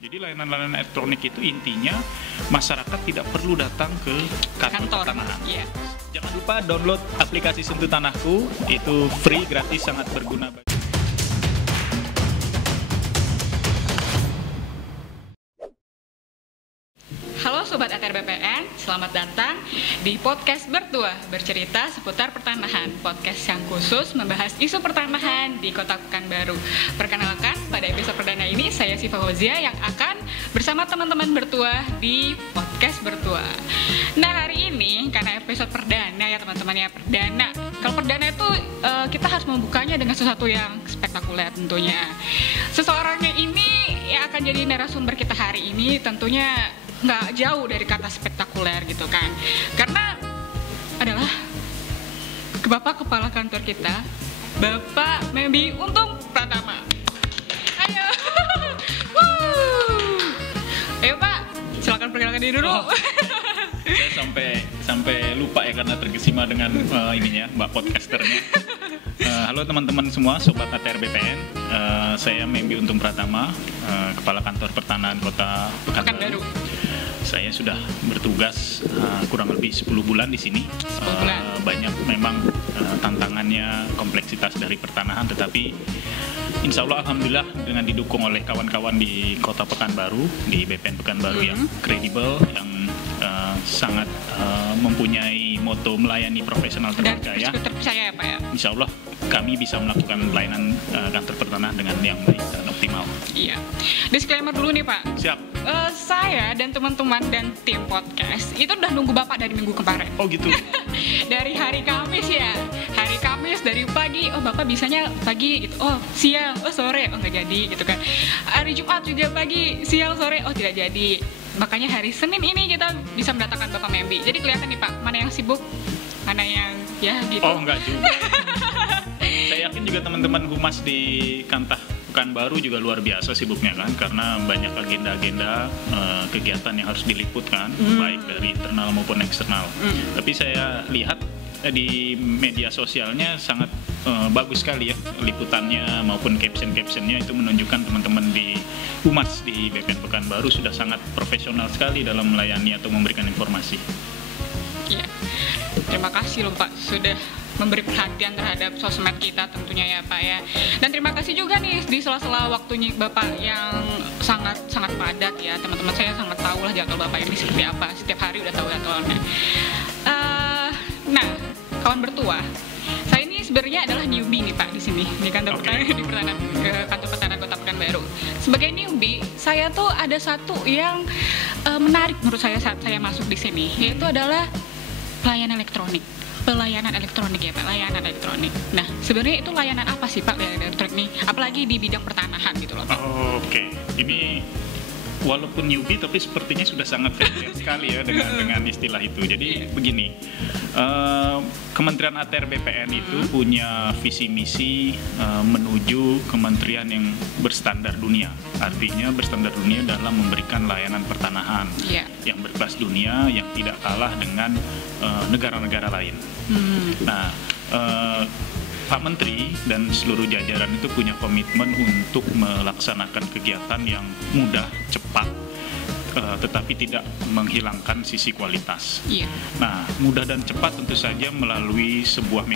Jadi layanan-layanan elektronik itu intinya masyarakat tidak perlu datang ke kantor pertanahan. Yeah. Jangan lupa download aplikasi Sentuh Tanahku, itu free, gratis, sangat berguna bagi. Halo Sobat ATR BPN, selamat datang di podcast Bertua, bercerita seputar pertanahan. Podcast yang khusus membahas isu pertanahan di Kota Pekanbaru. Perkenalkan, pada episode perdana ini saya Siva Hozia yang akan bersama teman-teman Bertua di podcast Bertua. Nah, hari ini karena episode perdana ya teman-teman ya, perdana. Kalau perdana itu kita harus membukanya dengan sesuatu yang spektakuler tentunya. Seseorangnya ini yang akan jadi narasumber kita hari ini tentunya nggak jauh dari kata spektakuler gitu kan, karena adalah Bapak Kepala Kantor kita, Bapak Membi Untung Pratama. Ayo, ayo Pak, silakan perkenalkan diri dulu. Saya sampai lupa ya karena tergesima dengan ininya Mbak podcasternya. Halo teman-teman semua, Sobat ATR BPN. Saya Membi Untung Pratama, Kepala Kantor Pertanahan Kota Pekanbaru. Saya sudah bertugas kurang lebih 10 bulan di sini. Banyak memang tantangannya, kompleksitas dari pertanahan, tetapi insya Allah alhamdulillah dengan didukung oleh kawan-kawan di Kota Pekanbaru, di BPN Pekanbaru yang kredibel, yang sangat mempunyai moto melayani profesional terpercaya. Dan terpercaya ya Pak ya? Insya Allah kami bisa melakukan pelayanan kantor pertanahan dengan yang baik dan optimal. Iya. Disclaimer dulu nih Pak. Siap. Saya dan teman-teman dan tim podcast itu udah nunggu Bapak dari minggu kemarin. Oh gitu. Dari hari Kamis ya. Hari Kamis dari pagi, oh Bapak bisanya pagi gitu. Oh siang, oh sore, oh nggak jadi gitu kan. Hari Jumat juga pagi, siang, sore, oh tidak jadi. Makanya hari Senin ini kita bisa mendatangkan Bapak Membi. Jadi kelihatan nih Pak, mana yang sibuk, mana yang ya gitu. Oh enggak juga. Saya yakin juga teman-teman humas di Kantah Pekanbaru juga luar biasa sibuknya kan, karena banyak agenda-agenda kegiatan yang harus diliput kan, baik dari internal maupun eksternal. Tapi saya lihat di media sosialnya sangat bagus sekali ya liputannya maupun caption-captionnya, itu menunjukkan teman-teman di humas di BPN Pekanbaru sudah sangat profesional sekali dalam melayani atau memberikan informasi. Iya, terima kasih loh Pak sudah memberi perhatian terhadap sosmed kita tentunya ya Pak ya. Dan terima kasih juga nih di sela-sela waktunya Bapak yang sangat padat ya. Teman-teman saya sangat tahu lah jadwal Bapak ini seperti apa. Setiap hari udah tahu jadwalnya. Nah, kawan Bertua, saya ini sebenarnya adalah newbie nih Pak di sini di kantor pertanahan kantor pertanahan Kota Pekanbaru. Sebagai newbie, saya tuh ada satu yang menarik menurut saya saat saya masuk di sini, yaitu adalah pelayanan elektronik ya Pak, layanan elektronik. Nah, sebenarnya itu layanan apa sih Pak layanan elektronik ini? Apalagi di bidang pertanahan gitu loh Pak. Oke. Ini walaupun newbie tapi sepertinya sudah sangat familiar sekali ya dengan istilah itu. Jadi begini, Kementerian ATR BPN itu punya visi misi menuju kementerian yang berstandar dunia. Artinya berstandar dunia dalam memberikan layanan pertanahan yang berkelas dunia, yang tidak kalah dengan negara-negara lain. Nah, Pak Menteri dan seluruh jajaran itu punya komitmen untuk melaksanakan kegiatan yang mudah, cepat, tetapi tidak menghilangkan sisi kualitas. Nah, mudah dan cepat tentu saja melalui sebuah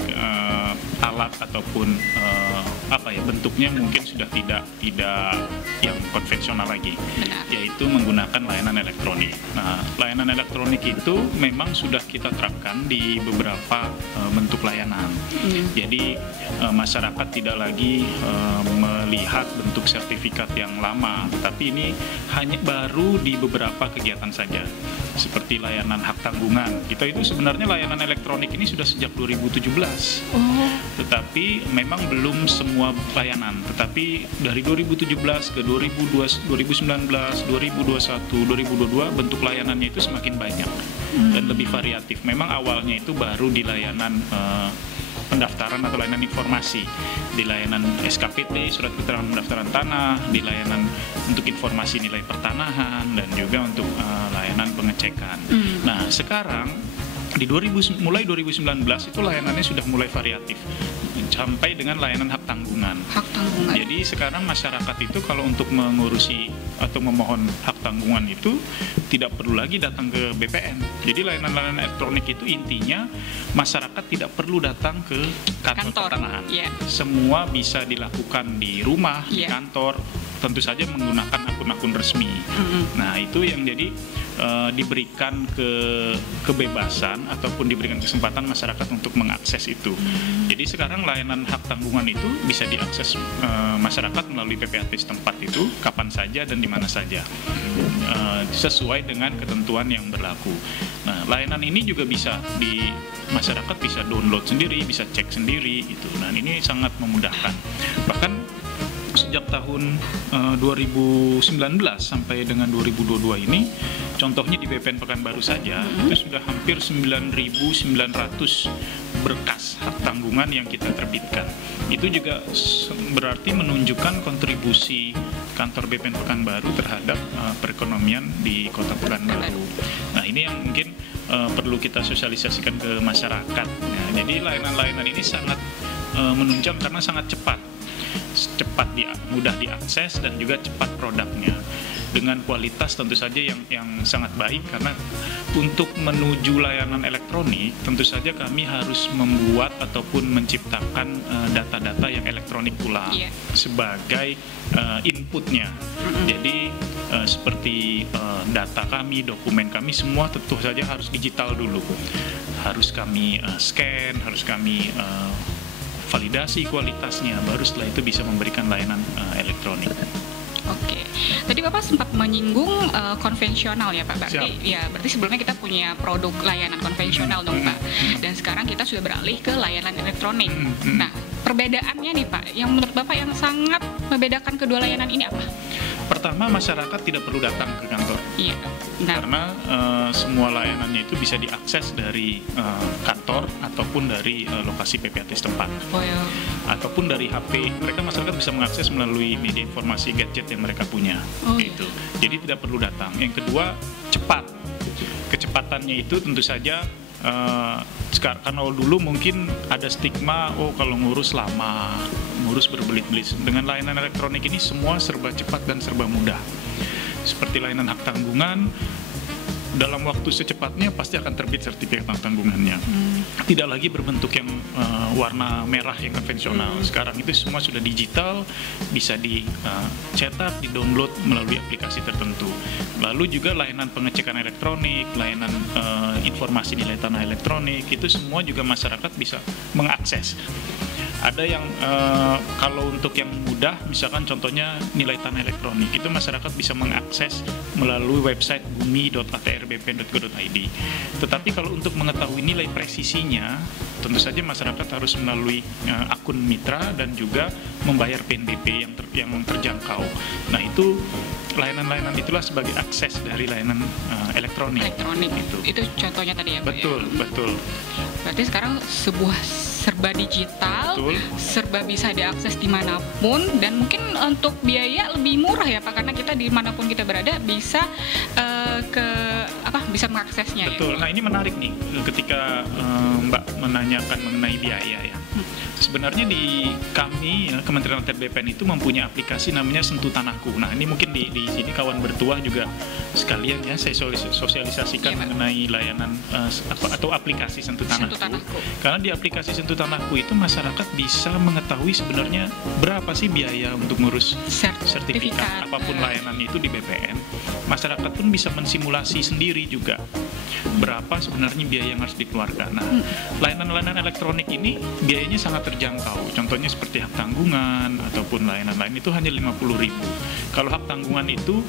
alat ataupun bentuknya mungkin sudah tidak yang konvensional lagi, yaitu menggunakan layanan elektronik. Nah, layanan elektronik itu memang sudah kita terapkan di beberapa bentuk layanan. Jadi masyarakat tidak lagi melihat bentuk sertifikat yang lama, tetapi ini hanya baru di beberapa kegiatan saja, seperti layanan hak tanggungan. Kita itu sebenarnya layanan elektronik ini sudah sejak 2017, tetapi memang belum semua layanan. Tetapi dari 2017 ke 2019, 2021, 2022 bentuk layanannya itu semakin banyak dan lebih variatif. Memang awalnya itu baru di layanan pendaftaran atau layanan informasi, di layanan SKPT, surat keterangan pendaftaran tanah, di layanan untuk informasi nilai pertanahan, dan juga untuk layanan pengecekan. Nah, sekarang mulai 2019 itu layanannya sudah mulai variatif sampai dengan layanan hak tanggungan. Hak tanggungan. Jadi sekarang masyarakat itu kalau untuk mengurusi atau memohon hak tanggungan itu tidak perlu lagi datang ke BPN. Jadi layanan-layanan elektronik itu intinya masyarakat tidak perlu datang ke kantor pertanahan. Yeah. Semua bisa dilakukan di rumah, di kantor, tentu saja menggunakan akun-akun resmi. Nah, itu yang jadi diberikan kebebasan ataupun diberikan kesempatan masyarakat untuk mengakses itu. Jadi sekarang layanan hak tanggungan itu bisa diakses masyarakat melalui PPAT setempat itu kapan saja dan di mana saja, sesuai dengan ketentuan yang berlaku. Nah, layanan ini juga bisa masyarakat bisa download sendiri, bisa cek sendiri itu. Nah, ini sangat memudahkan. Bahkan sejak tahun 2019 sampai dengan 2022 ini, contohnya di BPN Pekanbaru saja, itu sudah hampir 9.900 berkas hak tanggungan yang kita terbitkan. Itu juga berarti menunjukkan kontribusi kantor BPN Pekanbaru terhadap perekonomian di Kota Pekanbaru. Nah, ini yang mungkin perlu kita sosialisasikan ke masyarakat. Nah, jadi layanan-layanan ini sangat menunjang karena sangat cepat, mudah diakses dan juga cepat produknya dengan kualitas tentu saja yang sangat baik. Karena untuk menuju layanan elektronik tentu saja kami harus membuat ataupun menciptakan data-data yang elektronik pula sebagai inputnya. Jadi seperti data kami, dokumen kami semua tentu saja harus digital dulu, harus kami scan, harus kami validasi kualitasnya, baru setelah itu bisa memberikan layanan elektronik. Oke, tadi Bapak sempat menyinggung konvensional ya Pak, berarti sebelumnya kita punya produk layanan konvensional dong Pak, dan sekarang kita sudah beralih ke layanan elektronik. Nah, perbedaannya nih Pak, yang menurut Bapak yang sangat membedakan kedua layanan ini apa? Pertama, masyarakat tidak perlu datang ke kantor. Iya. Karena semua layanannya itu bisa diakses dari kantor ataupun dari lokasi PPAT setempat. Ataupun dari HP. Masyarakat bisa mengakses melalui media informasi gadget yang mereka punya. Gitu. Jadi tidak perlu datang. Yang kedua, cepat. Kecepatannya itu tentu saja karena dulu mungkin ada stigma, kalau ngurus lama, ngurus berbelit-belit. Dengan layanan elektronik ini semua serba cepat dan serba mudah. Seperti layanan hak tanggungan, dalam waktu secepatnya pasti akan terbit sertifikat hak tanggungannya. Tidak lagi berbentuk yang warna merah yang konvensional. Sekarang itu semua sudah digital, bisa dicetak, di-download melalui aplikasi tertentu. Lalu juga layanan pengecekan elektronik, layanan informasi nilai tanah elektronik, itu semua juga masyarakat bisa mengakses. Ada yang kalau untuk yang mudah, misalkan contohnya nilai tanah elektronik, itu masyarakat bisa mengakses melalui website bumi.atrbpn.go.id. Tetapi kalau untuk mengetahui nilai presisinya, tentu saja masyarakat harus melalui akun mitra dan juga membayar PNBP yang terjangkau. Nah, itu layanan-layanan itulah sebagai akses dari layanan elektronik. Itu contohnya tadi ya Pak? Betul. Berarti sekarang sebuah serba digital, serba bisa diakses dimanapun, dan mungkin untuk biaya lebih murah ya Pak, karena kita dimanapun kita berada bisa bisa mengaksesnya. Betul. Nah, ini menarik nih ketika Mbak menanyakan mengenai biaya ya. Sebenarnya di kami Kementerian ATR BPN itu mempunyai aplikasi namanya Sentuh Tanahku. Nah, ini mungkin di sini kawan bertuah juga sekalian ya saya sosialisasikan mengenai layanan atau aplikasi Sentuh Tanahku. Karena di aplikasi Sentuh Tanahku itu masyarakat bisa mengetahui sebenarnya berapa sih biaya untuk ngurus sertifikat apapun layanan itu di BPN. Masyarakat pun bisa mensimulasi sendiri juga berapa sebenarnya biaya yang harus dikeluarkan. Nah, layanan-layanan elektronik ini biayanya sangat terjangkau. Contohnya seperti hak tanggungan ataupun layanan lain itu hanya 50.000. Kalau hak tanggungan itu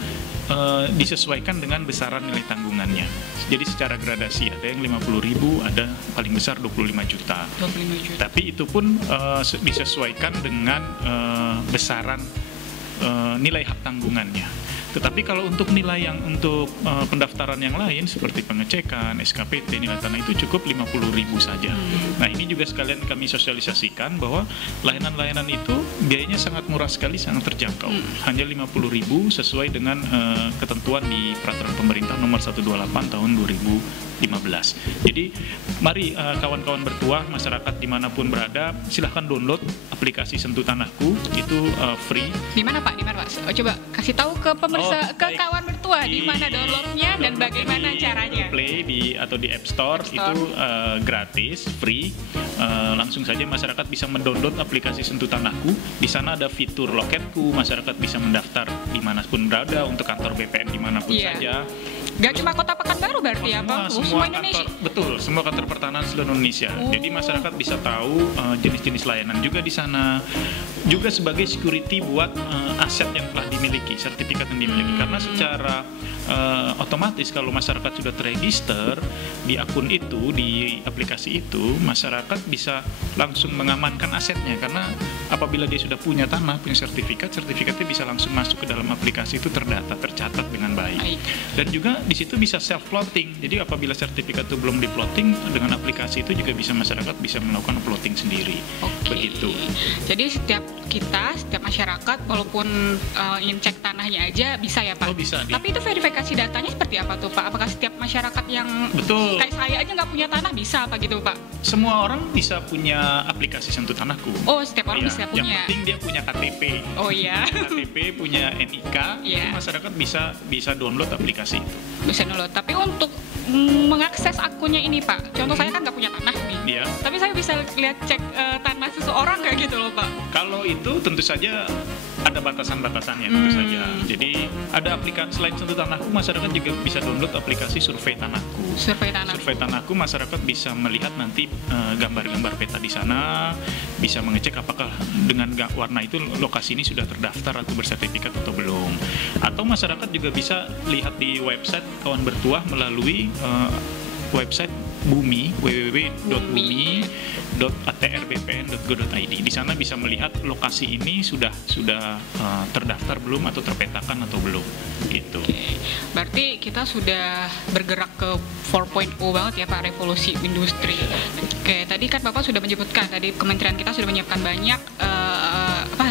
disesuaikan dengan besaran nilai tanggungannya. Jadi secara gradasi, ada yang 50.000, ada paling besar 25 juta. Tapi itu pun disesuaikan dengan besaran nilai hak tanggungannya. Tetapi kalau untuk nilai yang untuk pendaftaran yang lain seperti pengecekan, SKPT, nilai tanah itu cukup 50.000 saja. Nah, ini juga sekalian kami sosialisasikan bahwa layanan-layanan itu biayanya sangat murah sekali, sangat terjangkau. Hanya 50.000 sesuai dengan ketentuan di Peraturan Pemerintah Nomor 128 Tahun 2020. 15. Jadi mari kawan-kawan bertuah, masyarakat dimanapun berada, silahkan download aplikasi Sentuh Tanahku, itu free. Di mana Pak? Di mana Pak? Coba kasih tahu ke pemirsa, ke kawan bertuah di mana downloadnya dan bagaimana caranya. Play atau di App Store. Itu gratis, free. Langsung saja masyarakat bisa mendownload aplikasi Sentuh Tanahku. Di sana ada fitur loketku, masyarakat bisa mendaftar dimanapun berada untuk kantor BPN dimanapun saja. Gak cuma Kota Pekanbaru berarti ya Pak? Semua Indonesia. Kantor, betul, semua kantor pertanahan seluruh Indonesia. Jadi masyarakat bisa tahu jenis-jenis layanan juga di sana. Juga sebagai security buat aset yang telah dimiliki, sertifikat yang dimiliki. Karena secara otomatis kalau masyarakat sudah terregister di akun itu, di aplikasi itu, masyarakat bisa langsung mengamankan asetnya. Karena apabila dia sudah punya tanah, punya sertifikatnya bisa langsung masuk ke dalam aplikasi itu, terdata, tercatat dengan baik. Dan juga di situ bisa self plotting. Jadi apabila sertifikat itu belum di-plotting, dengan aplikasi itu juga bisa masyarakat bisa melakukan plotting sendiri. Begitu. Jadi setiap masyarakat walaupun ingin cek tanahnya aja bisa ya Pak? Bisa. Tapi itu verifikasi datanya seperti apa tuh Pak? Apakah setiap masyarakat yang kayak saya aja nggak punya tanah bisa apa gitu Pak? Semua orang bisa punya aplikasi Sentuh Tanahku. Setiap orang bisa punya. Yang penting dia punya KTP. KTP, punya NIK, itu masyarakat bisa download aplikasi itu. Bisa download. Tapi untuk mengakses akunnya ini Pak, contoh saya kan nggak punya tanah nih. Tapi saya bisa lihat cek tanah seseorang kayak gitu loh Pak. Kalau itu tentu saja ada batasan-batasannya tentu saja. Jadi ada aplikasi selain Sentuh Tanahku, masyarakat juga bisa download aplikasi Survei Tanahku. Survei Tanahku masyarakat bisa melihat nanti gambar-gambar peta di sana, bisa mengecek apakah dengan warna itu lokasi ini sudah terdaftar atau bersertifikat atau belum. Atau masyarakat juga bisa lihat di website kawan bertuah melalui website Bumi, www.bumi.atrbpn.go.id. Di sana bisa melihat lokasi ini sudah terdaftar belum atau terpetakan atau belum, gitu. Berarti kita sudah bergerak ke 4.0 banget ya Pak, revolusi industri. Tadi kan Bapak sudah menyebutkan, tadi kementerian kita sudah menyiapkan banyak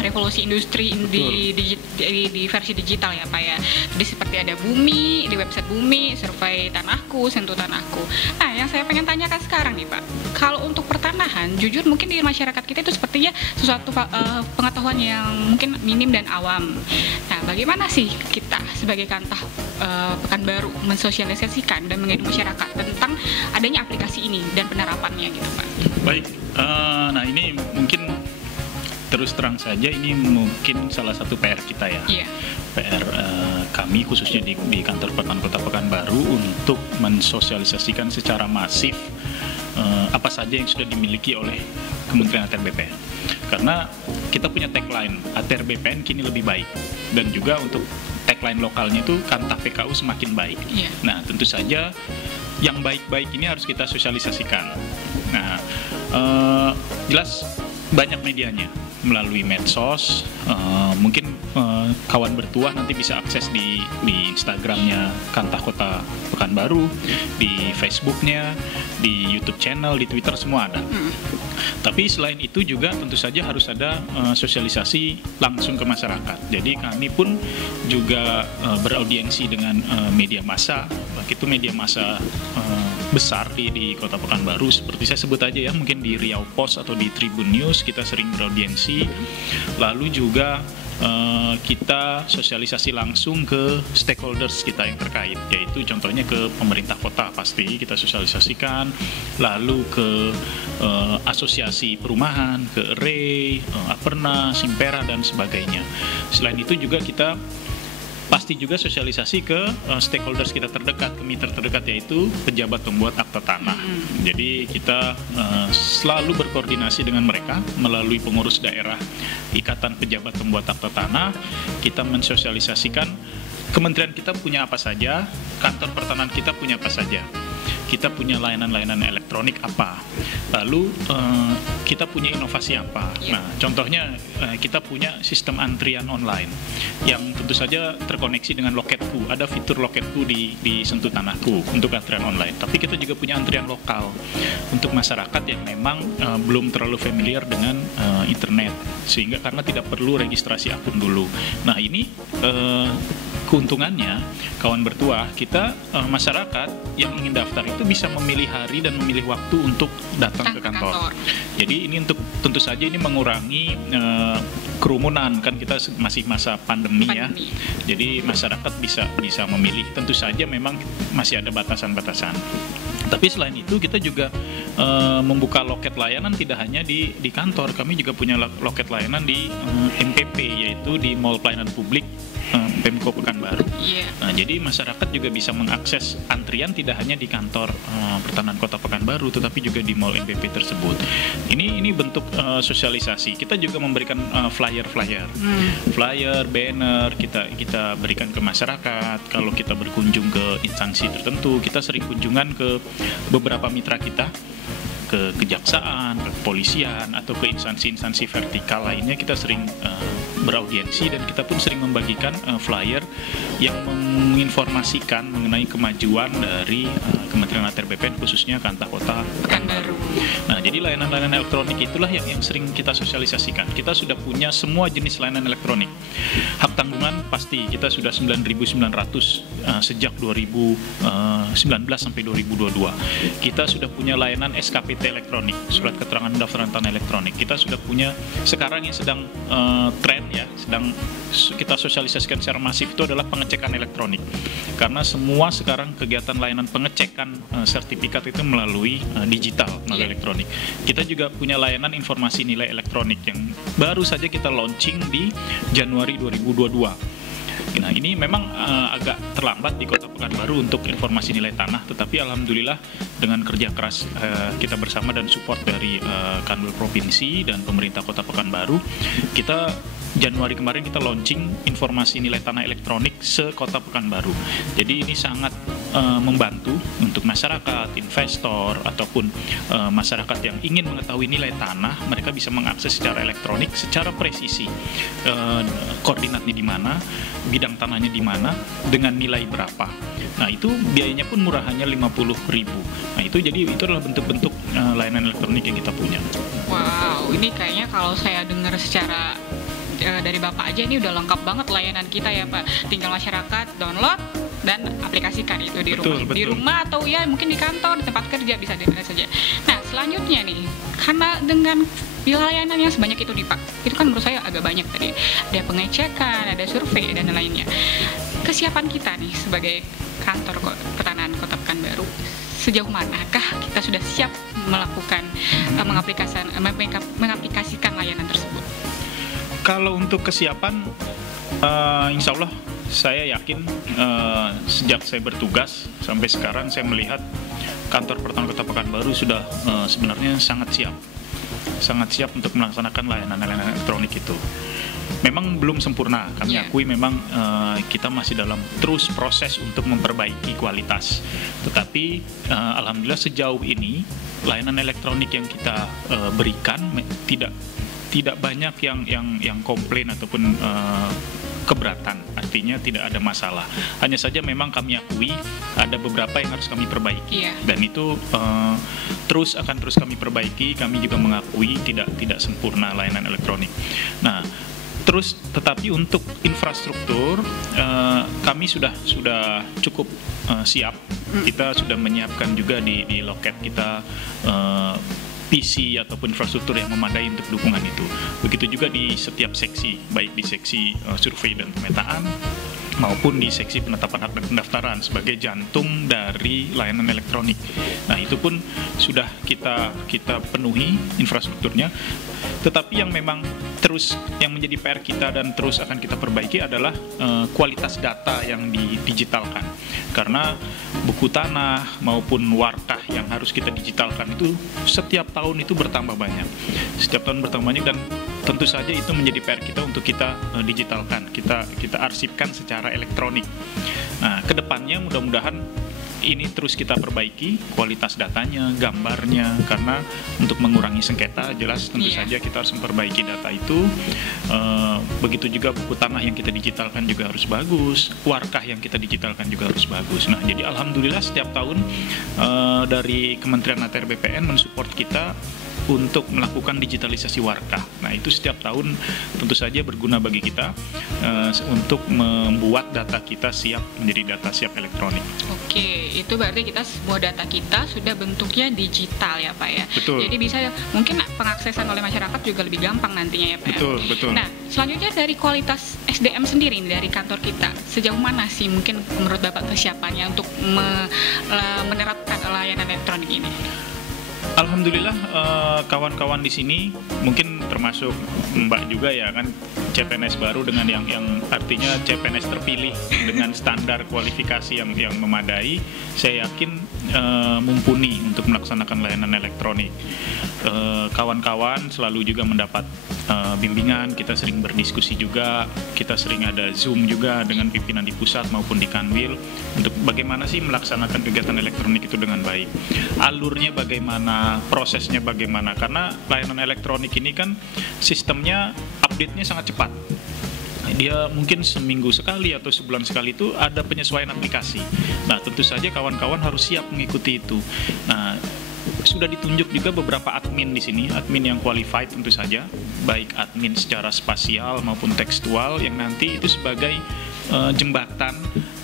revolusi industri di versi digital ya Pak ya. Jadi seperti ada Bumi, di website Bumi, Survei Tanahku, Sentuh Tanahku. Nah, yang saya pengen tanyakan sekarang nih Pak, kalau untuk pertanahan, jujur mungkin di masyarakat kita itu sepertinya sesuatu pengetahuan yang mungkin minim dan awam. Nah, bagaimana sih kita sebagai Kantah Pekanbaru mensosialisasikan dan mengedukasi masyarakat tentang adanya aplikasi ini dan penerapannya gitu Pak? Baik, nah ini mungkin terus terang saja ini mungkin salah satu PR kita ya. PR kami khususnya di kantor pertanahan Kota Pekanbaru untuk mensosialisasikan secara masif apa saja yang sudah dimiliki oleh Kementerian ATR BPN. Karena kita punya tagline ATR BPN kini lebih baik, dan juga untuk tagline lokalnya itu Kantah PKU semakin baik. Nah, tentu saja yang baik-baik ini harus kita sosialisasikan. Nah, jelas banyak medianya, melalui medsos, mungkin kawan bertuah nanti bisa akses di Instagramnya Kantah Kota Pekanbaru, di Facebooknya, di YouTube channel, di Twitter, semua ada. Tapi selain itu juga tentu saja harus ada sosialisasi langsung ke masyarakat. Jadi kami pun juga beraudiensi dengan media massa, baik itu media massa besar di Kota Pekanbaru, seperti saya sebut aja ya, mungkin di Riau Post atau di Tribun News kita sering beraudiensi. Lalu juga kita sosialisasi langsung ke stakeholders kita yang terkait, yaitu contohnya ke pemerintah kota pasti kita sosialisasikan, lalu ke asosiasi perumahan, ke RE, Aperna, Simpera dan sebagainya. Selain itu juga kita pasti juga sosialisasi ke stakeholders kita terdekat, ke mitra terdekat, yaitu pejabat pembuat akta tanah. Jadi kita selalu berkoordinasi dengan mereka melalui pengurus daerah Ikatan Pejabat Pembuat Akta Tanah. Kita mensosialisasikan kementerian kita punya apa saja, kantor pertanahan kita punya apa saja, kita punya layanan-layanan elektronik apa. Lalu kita punya inovasi apa. Nah, contohnya kita punya sistem antrian online yang tentu saja terkoneksi dengan Loketku. Ada fitur Loketku di Sentuh Tanahku untuk antrian online. Tapi kita juga punya antrian lokal untuk masyarakat yang memang belum terlalu familiar dengan internet, sehingga karena tidak perlu registrasi akun dulu. Nah, ini keuntungannya kawan bertuah, kita masyarakat yang ingin daftar itu bisa memilih hari dan memilih waktu untuk datang ke kantor. Jadi ini untuk tentu saja ini mengurangi kerumunan, kan kita masih masa pandemi ya. Jadi masyarakat bisa memilih. Tentu saja memang masih ada batasan-batasan. Tapi selain itu kita juga membuka loket layanan tidak hanya di kantor. Kami juga punya loket layanan di MPP, yaitu di Mall Pelayanan Publik Pemko Pekanbaru. Nah, jadi masyarakat juga bisa mengakses antrian tidak hanya di kantor Pertanahan Kota Pekanbaru, tetapi juga di Mall MPP tersebut. Ini bentuk sosialisasi. Kita juga memberikan flyer, banner kita berikan ke masyarakat. Kalau kita berkunjung ke instansi tertentu, kita sering kunjungan ke beberapa mitra kita, ke kejaksaan, ke kepolisian, atau ke instansi-instansi vertikal lainnya. Kita sering beraudiensi dan kita pun sering membagikan flyer yang menginformasikan mengenai kemajuan dari Kementerian ATR BPN, khususnya Kantah Kota Pekanbaru. Nah, jadi layanan-layanan elektronik itulah yang sering kita sosialisasikan. Kita sudah punya semua jenis layanan elektronik. Hak tanggungan pasti kita sudah 9.900 sejak 2019 sampai 2022. Kita sudah punya layanan SKPT elektronik, surat keterangan pendaftaran tanah elektronik. Kita sudah punya sekarang yang sedang tren ya, sedang kita sosialisasikan secara masif itu adalah pengecekan elektronik. Karena semua sekarang kegiatan layanan pengecekan sertifikat itu melalui digital, melalui elektronik. Kita juga punya layanan informasi nilai elektronik yang baru saja kita launching di Januari 2022. Nah, ini memang agak terlambat di Kota Pekanbaru untuk informasi nilai tanah, tetapi alhamdulillah dengan kerja keras kita bersama dan support dari Kanwil Provinsi dan pemerintah Kota Pekanbaru, kita Januari kemarin kita launching informasi nilai tanah elektronik se-Kota Pekanbaru. Jadi ini sangat membantu untuk masyarakat, investor, ataupun masyarakat yang ingin mengetahui nilai tanah. Mereka bisa mengakses secara elektronik, secara presisi koordinatnya di mana, bidang tanahnya di mana, dengan nilai berapa. Nah, itu biayanya pun murah, hanya 50.000. Nah, itu adalah bentuk-bentuk layanan elektronik yang kita punya. Wow, ini kayaknya kalau saya dengar secara dari Bapak aja ini udah lengkap banget layanan kita ya Pak. Tinggal masyarakat download dan aplikasikan itu di rumah. Betul. Di rumah atau ya mungkin di kantor, di tempat kerja, bisa di mana saja. Nah, selanjutnya nih, karena dengan layanan yang sebanyak itu nih Pak, itu kan menurut saya agak banyak tadi. Ada pengecekan, ada survei dan lainnya. Kesiapan kita nih sebagai kantor Pertanahan Kota Pekanbaru, sejauh manakah kita sudah siap melakukan mengaplikasikan layanan tersebut? Kalau untuk kesiapan, insya Allah saya yakin sejak saya bertugas sampai sekarang saya melihat kantor Pertanahan Kota Pekanbaru sudah sebenarnya sangat siap untuk melaksanakan layanan-layanan elektronik itu. Memang belum sempurna, kami akui memang kita masih dalam terus proses untuk memperbaiki kualitas. Tetapi alhamdulillah sejauh ini layanan elektronik yang kita berikan tidak banyak yang komplain ataupun keberatan, artinya tidak ada masalah. Hanya saja memang kami akui ada beberapa yang harus kami perbaiki, dan itu terus kami perbaiki. Kami juga mengakui tidak sempurna layanan elektronik. Nah, tetapi untuk infrastruktur kami sudah cukup siap. Kita sudah menyiapkan juga di loket kita PC ataupun infrastruktur yang memadai untuk dukungan itu. Begitu juga di setiap seksi, baik di seksi survei dan pemetaan maupun di seksi penetapan hak dan pendaftaran sebagai jantung dari layanan elektronik. Nah, itu pun sudah kita penuhi infrastrukturnya. Tetapi yang memang yang menjadi PR kita dan terus akan kita perbaiki adalah kualitas data yang didigitalkan. Karena buku tanah maupun warkah yang harus kita digitalkan itu setiap tahun itu bertambah banyak. Dan tentu saja itu menjadi PR kita untuk kita digitalkan, kita arsipkan secara elektronik. Nah, kedepannya mudah-mudahan ini terus kita perbaiki kualitas datanya, gambarnya, karena untuk mengurangi sengketa jelas tentu saja kita harus memperbaiki data itu. Begitu juga buku tanah yang kita digitalkan juga harus bagus, warkah yang kita digitalkan juga harus bagus. Nah, jadi alhamdulillah setiap tahun dari Kementerian ATR BPN mensupport kita untuk melakukan digitalisasi warkah. Nah, itu setiap tahun tentu saja berguna bagi kita untuk membuat data kita siap menjadi data siap elektronik. Oke, itu berarti semua data kita sudah bentuknya digital ya Pak ya. Betul. Jadi bisa mungkin pengaksesan oleh masyarakat juga lebih gampang nantinya ya Pak. Betul, ya. betul. Nah, selanjutnya dari kualitas SDM sendiri dari kantor kita, sejauh mana sih mungkin menurut Bapak kesiapannya untuk menerapkan layanan elektronik ini? Alhamdulillah kawan-kawan di sini mungkin termasuk Mbak juga ya kan, CPNS baru dengan yang artinya CPNS terpilih dengan standar kualifikasi yang memadai, saya yakin mumpuni untuk melaksanakan layanan elektronik. Kawan-kawan selalu juga mendapat bimbingan, kita sering berdiskusi juga, kita sering ada Zoom juga dengan pimpinan di pusat maupun di Kanwil untuk bagaimana sih melaksanakan kegiatan elektronik itu dengan baik. Alurnya bagaimana, prosesnya bagaimana, karena layanan elektronik ini kan sistemnya update-nya sangat cepat. Dia mungkin seminggu sekali atau sebulan sekali itu ada penyesuaian aplikasi. Nah, tentu saja kawan-kawan harus siap mengikuti itu. Nah, sudah ditunjuk juga beberapa admin di sini, admin yang qualified tentu saja, baik admin secara spasial maupun tekstual yang nanti itu sebagai jembatan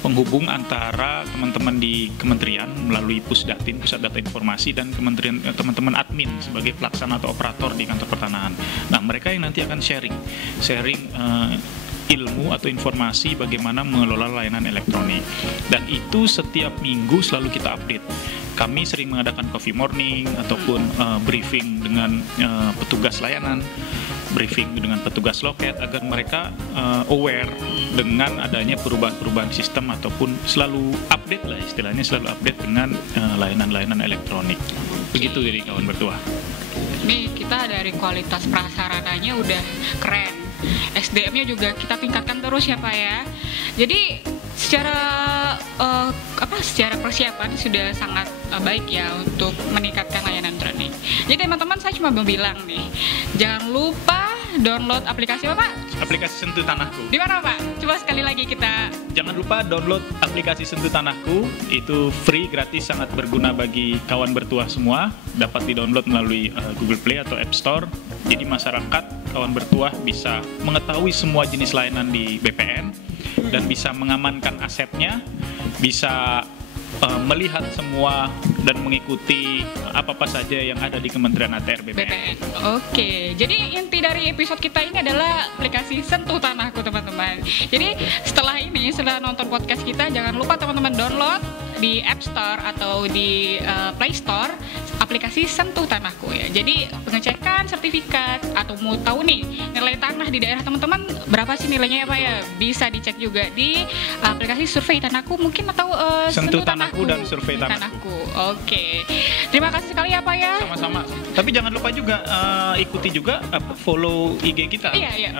penghubung antara teman-teman di kementerian melalui Pusdatin, Pusat Data Informasi, dan kementerian teman-teman admin sebagai pelaksana atau operator di kantor pertanahan. Nah, mereka yang nanti akan sharing ilmu atau informasi bagaimana mengelola layanan elektronik, dan itu setiap minggu selalu kita update. Kami sering mengadakan coffee morning ataupun briefing dengan petugas layanan, briefing dengan petugas loket agar mereka aware dengan adanya perubahan-perubahan sistem ataupun selalu update lah istilahnya, selalu update dengan layanan-layanan elektronik. Begitu jadi kawan bertuah. Ini kita dari kualitas prasarananya udah keren, SDM-nya juga kita tingkatkan terus ya Pak ya. Jadi secara persiapan sudah sangat baik ya untuk meningkatkan layanan elektronik. Jadi teman-teman, saya cuma mau bilang nih, jangan lupa download aplikasi apa Pak? Aplikasi Sentuh Tanahku. Di mana Pak? Coba sekali lagi kita. Jangan lupa download aplikasi Sentuh Tanahku, itu free, gratis, sangat berguna bagi kawan bertuah semua. Dapat di-download melalui Google Play atau App Store. Jadi masyarakat, kawan bertuah bisa mengetahui semua jenis layanan di BPN dan bisa mengamankan asetnya, bisa melihat semua dan mengikuti apa-apa saja yang ada di Kementerian ATR BPN. Oke, jadi inti dari episode kita ini adalah aplikasi Sentuh Tanahku teman-teman. Jadi setelah nonton podcast kita, jangan lupa teman-teman download di App Store atau di Play Store aplikasi Sentuh Tanahku ya. Jadi pengecekan sertifikat atau mau tahu nih nilai tanah di daerah teman-teman berapa sih nilainya ya Pak ya, bisa dicek juga di aplikasi Survei Tanahku mungkin atau Sentuh Tanahku dan Survei Tanahku. Oke. Terima kasih sekali ya Pak ya. Sama-sama. Tapi jangan lupa juga ikuti juga follow IG kita. Iya.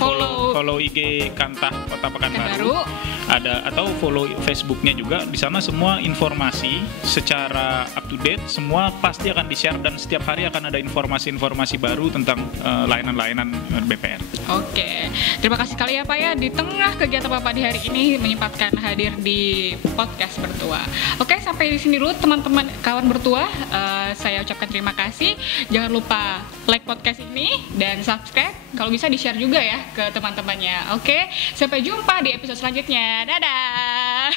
Follow IG Kantah Kota Pekanbaru. Ada atau follow Facebooknya juga. Di sana semua informasi secara up to date semua pasti akan di-share, dan setiap hari akan ada informasi-informasi baru tentang layanan-layanan BPN. Oke. Terima kasih sekali ya Pak ya, di tengah kegiatan Bapak di hari ini menyempatkan hadir di podcast Bertuah. Oke, sampai di sini dulu teman-teman kawan Bertuah. Saya ucapkan terima kasih. Jangan lupa like podcast ini dan subscribe. Kalau bisa di-share juga ya ke teman-temannya. Oke, sampai jumpa di episode selanjutnya. Dadah.